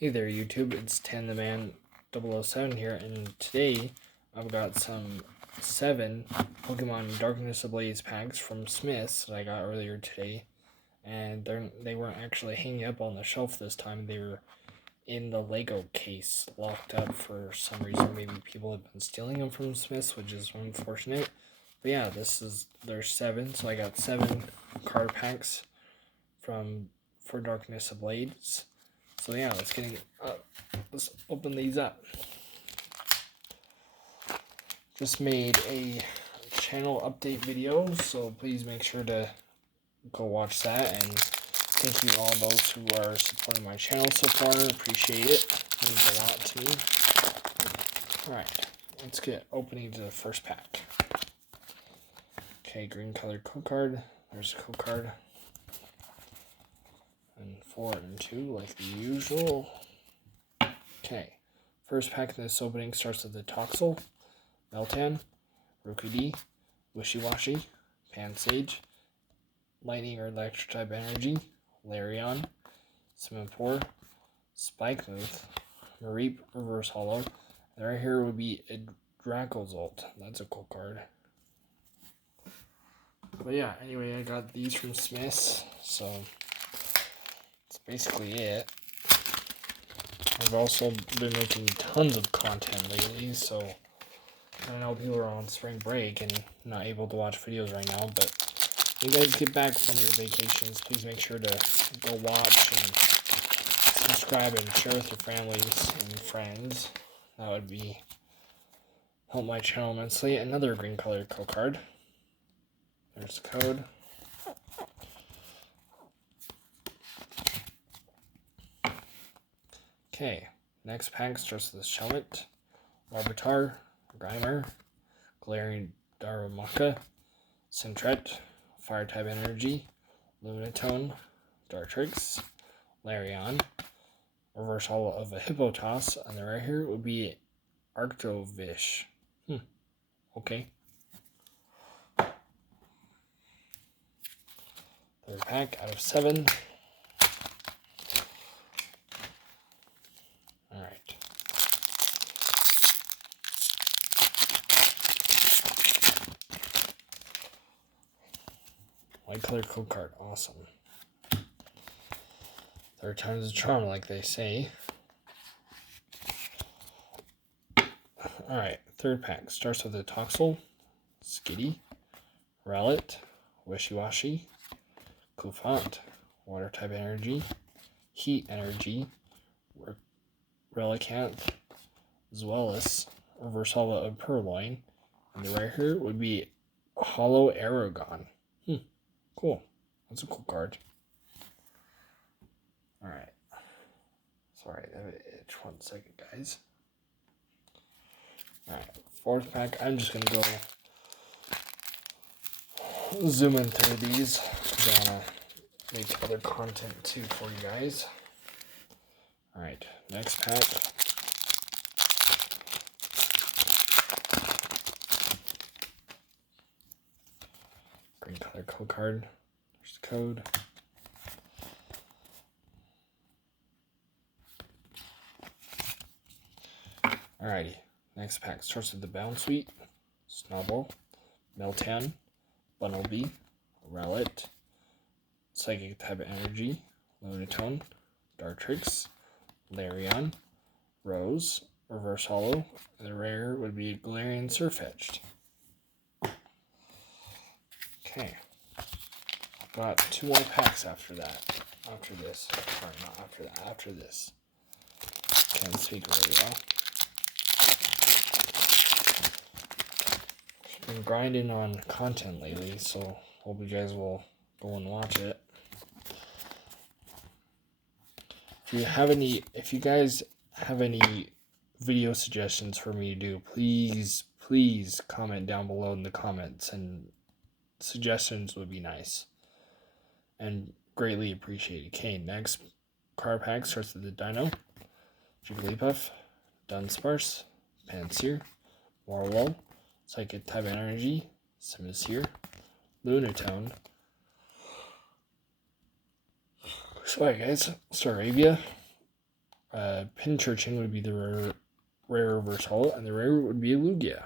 Hey there YouTube, it's Tan the Man 007 here, and today I've got some 7 Pokemon Darkness Ablaze packs from Smiths that I got earlier today, and they weren't actually hanging up on the shelf this time. They were in the Lego case, locked up for some reason. Maybe people have been stealing them from Smiths, which is unfortunate. But yeah, there's 7, so I got 7 card packs for Darkness Ablaze. So yeah, let's open these up. Just made a channel update video, so please make sure to go watch that, and thank you all those who are supporting my channel so far. Appreciate it. It means a lot to me. Alright, let's get opening to the first pack. Okay, green colored code card. There's a code card. And 4 and 2 like the usual. Okay, first pack in this opening starts with the Toxel, Meltan, Rookidee, Wishy-Washy, Pansage, Lightning or Electric type energy, Larion, Simipour, Spikemuth, Mareep Reverse Hollow, and right here would be a Dracozolt. That's a cool card. But yeah, anyway, I got these from Smiths, so that's basically it. I've also been making tons of content lately, so I know people are on spring break and not able to watch videos right now, but when you guys get back from your vacations, please make sure to go watch and subscribe and share with your families and friends. That would help my channel immensely. Another green colored code card. There's the code. Okay, next pack starts with Shelmet, Larvitar, Grimer, Galarian Darumaka, Sentret, Fire type energy, Lunatone, Dartrix, Larion, Reverse Hollow of a Hippotoss, and then right here would be Arctovish. Okay. Third pack out of 7. Alright. White color code card, awesome. Third time's a charm, like they say. Alright, third pack starts with a Toxel, Skitty, Rowlet, Wishy-Washy, Cufant, Water type energy, Heat energy, Relicanth, Zweilous, Reverse Hollow of Purloin, and the right here would be Hollow Aragon. Cool. That's a cool card. Alright. Sorry, that would itch 1 second, guys. Alright, fourth pack. I'm just gonna go zooming through these because I want to make other content too for you guys. Alright, next pack. Green color code card. There's the code. Alrighty, next pack starts with the Bounsweet, Snubbull, Meltan, Bunnelby, Rowlet, Psychic type energy, Lunatone, Dartrix, Larion, Rose, Reverse Hollow, and the rare would be Galarian Surfetch'd. Okay. Got 2 more packs after that. After this. Sorry, not after that. After this. Can't speak really well. Been grinding on content lately, so hope you guys will go and watch it. If you guys have any video suggestions for me to do, please comment down below in the comments, and suggestions would be nice and greatly appreciated. Okay, next card pack starts with the Dino, Jigglypuff, Dunsparce, Pansear, Warwol, Psychic type energy, Simisear, Lunatone. Sorry guys, Staravia, Pinchurchin would be the rare reverse holo, and the rare would be a Lugia.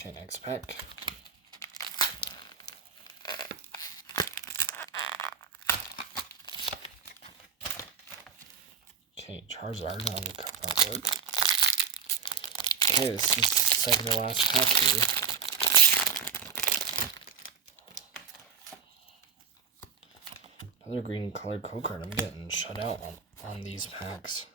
Okay, next pack. Okay, Charizard on the cover artwork. Okay, this is the second to last pack here. Another green colored code card. I'm getting shut out on these packs.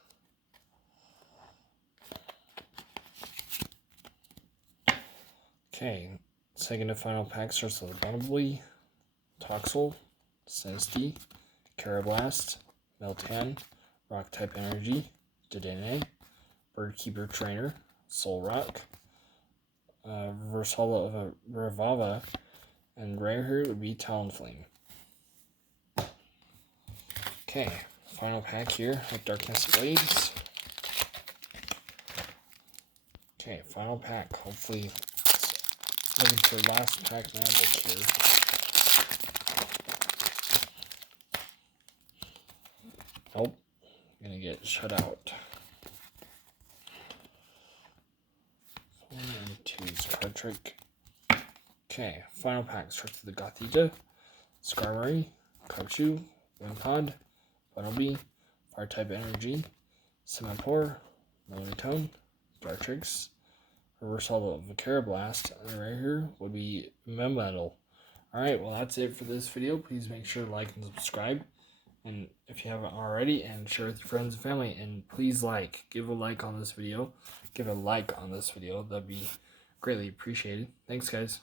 Okay, second to final pack starts with Bumblebee, Toxel, Sinistea, Carablast, Meltan, Rock type Energy, Dedenne, Birdkeeper Trainer, Solrock, reverse holo of a Revava, and rare here would be Talonflame. Okay, final pack here with Darkness Ablaze. Okay, final pack. Hopefully, looking for last pack magic here. Nope, gonna get shut out. 4 and 2's card trick. Okay, final pack starts with the Gothita, Skarmory, Kochu, Wimpod, Bunnelby, Fire type Energy, Semaphore, Melonitone, Dartrix, reverse holo of a Carablast, and right here would be Memetal. Alright, well that's it for this video. Please make sure to like and subscribe, and if you haven't already, and share with your friends and family, and please give a like on this video. Give a like on this video, that'd be greatly appreciated. Thanks guys.